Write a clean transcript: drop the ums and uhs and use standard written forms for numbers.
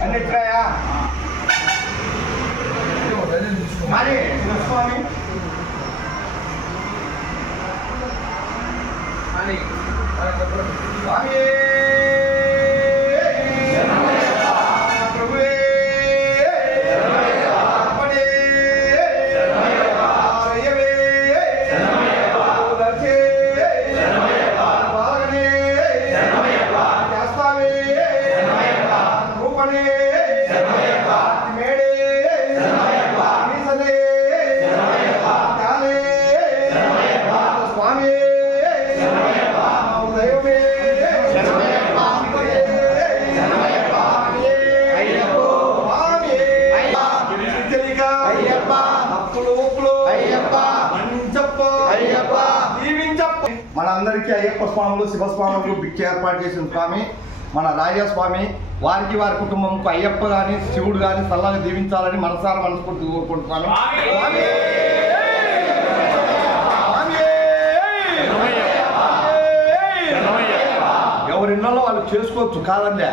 అన్ని ఇచ్చాయా మరి స్వామి స్వామి మనందరికీ అయ్యప్ప స్వాములు శివస్వాములు భిక్ష ఏర్పాటు చేసిన స్వామి మన రాజస్వామి వారికి వారి కుటుంబంకు అయ్యప్ప కానీ శివుడు కానీ చల్లగా దీవించాలని మనసారా మనస్ఫూర్తి కోరుకుంటున్నాను. ఎవరిన్నో వాళ్ళు చేసుకోవచ్చు కాదండి.